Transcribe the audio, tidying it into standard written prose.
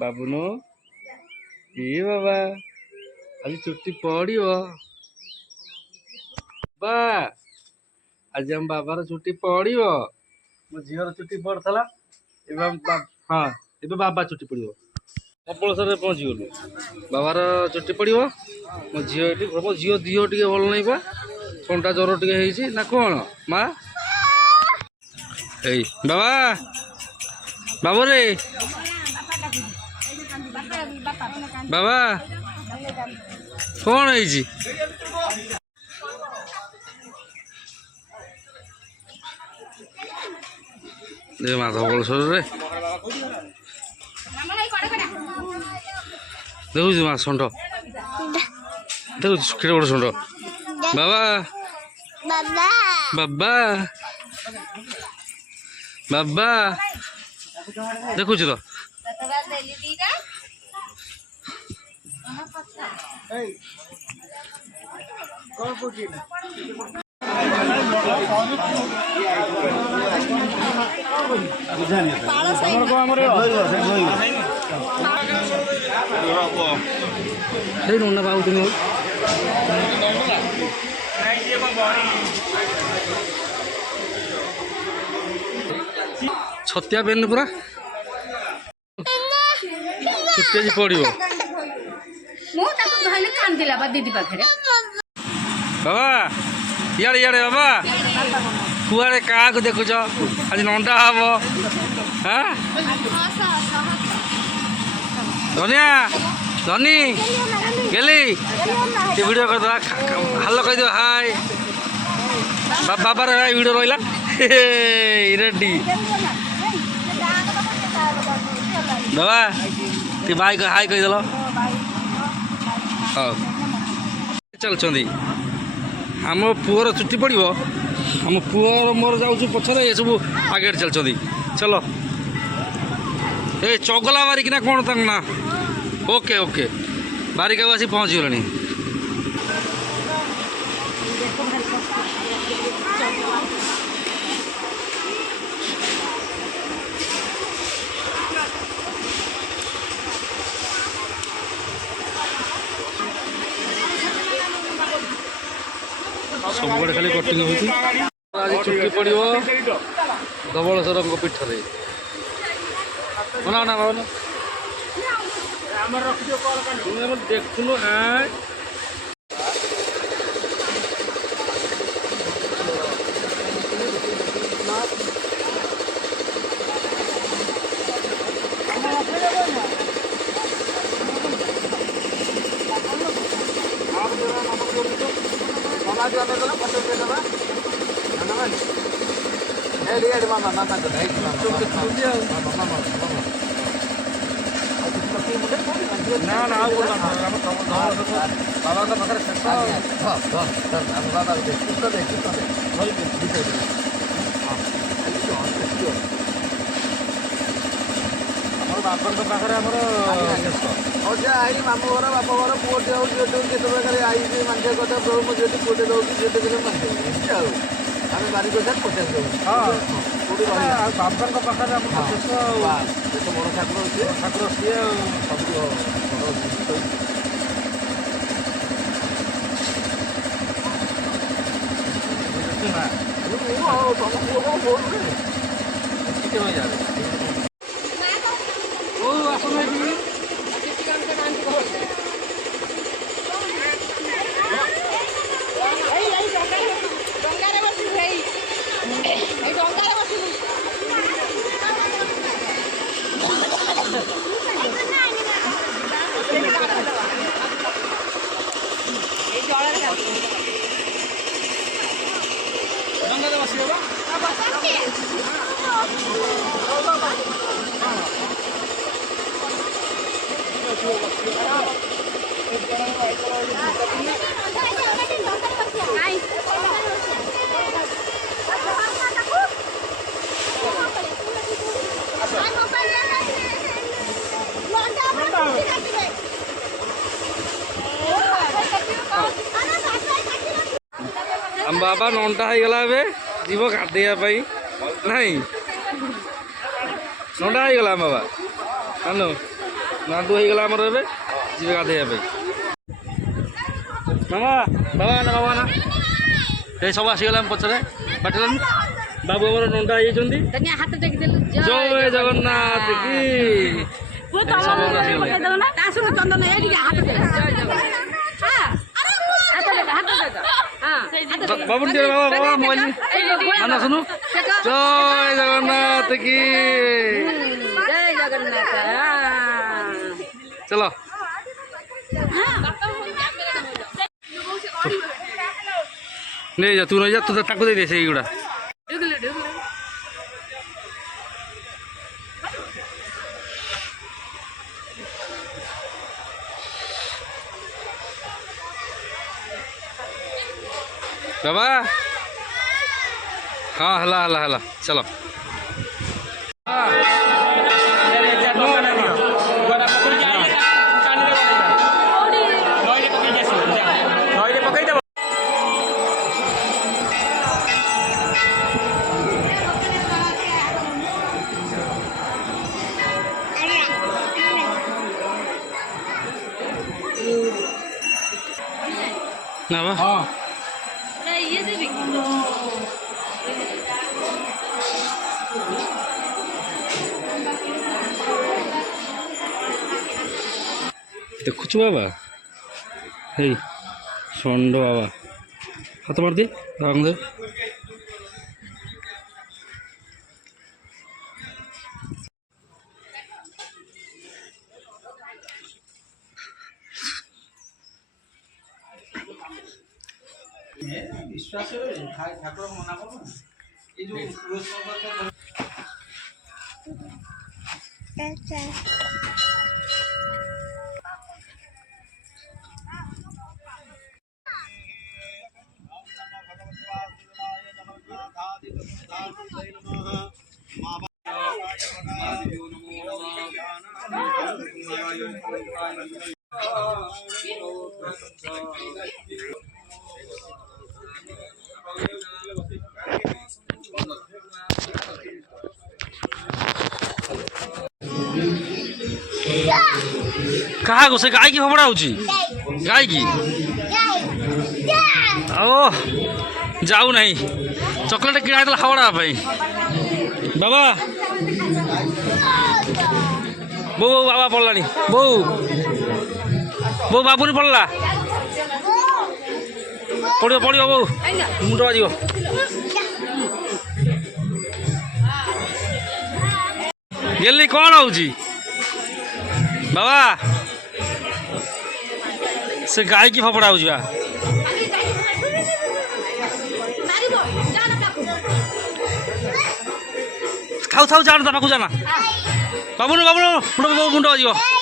बाबुनो ये बाबा आज छुट्टी पड़ो बा आज हम बाबार छुट्टी पड़ो मो झीर छुट्टी पड़ता हाँ ए बाबा छुट्टी पड़ो कपलसर पहुँची गलु बाबार छुट्टी पड़ो मो झील मो झील दिह टे भल नहीं बा थंडा ज्वर टे ना कौन माँ बाबा बाबू रे बाबा कौन है माथ कलसर रे देखु माँ षंढ देखु केड़े बड़ षंढ बाबा बाबा बाबा देखु तो ना बाबू तुम छतिया पेन पूरा छुट्टी पड़ो बाबा इे इे बाबा कुआड़े क्या देखुच आज नंदा हम हाँ धनिया धनी गेली वीडियो कर हाल कह दो हाय बाबार वीडियो रहा रेडी बाबा ती भाई हाय कहीदेल हाँ चलती आम पुअर छुट्टी पड़ो आम पुअर मोर जाऊँ पछरे ये सब आगे चलती चलो ए चगला बारिकना कौन तक ना ओके ओके बारिका आसी पहुँची गले सब खाली कटिंग होती आज छुट्टी पड़ो धवलेश्वर पीठ ना ना बाबा देखुन ना ना बाबा पाखे बाबर पाखे आई मामू घर बाप घर पुओ केतवे आई मानते कथा प्रभु मुझे पुटे दूसरी झीटे दिन मानते आम बारिक साथ पचास दे बाबर पाखे बड़ ठाकुर ठाकुर सी सब हम बाबा नंटा हो गला जीव गाधेवाई नहीं नंटा हो गला बाबा हेलो नादु हो गला आमर एबे जीवे गाधे एबे मामा बाबा ना ए सब आसी गला पछरे बाटलन बाबू हमर नंदा आइ जंदी तनिया हाथ टेक देलु जय जगन्नाथ की वो तो पकड़ दो ना तासु चंदन एडी हाथ दे जय जगन्नाथ हां हाथ दे हां बाबू दे बाबा मोबाइल गाना सुनो जय जगन्नाथ की जय जगन्नाथ चलो नहीं जा तू नहीं जा तू तो ताकू दे दे से गुड़ा ढुगले बाबा हाँ हला हला हला चलो ना बा हाँ ये दे भी देखुଛୁ बाबा हे षंड बाबा हाथ मार दिए रंग दे विश्वास ठाकुर मना कहा से गाय की फपड़ा होची गाय की ओ जाऊ नहीं चॉकलेट किड़ा तो हवड़ा भाई बाबा बो बाबा पड़लानी बो बो बाबू पड़ला पड़ो पड़ो बो मुंड बाज गेली कौन होची बाबा से गाय की फपड़ा हो जा खाऊ खाऊ जाना पाखु जाना बाबू मुंड मुंड मुंड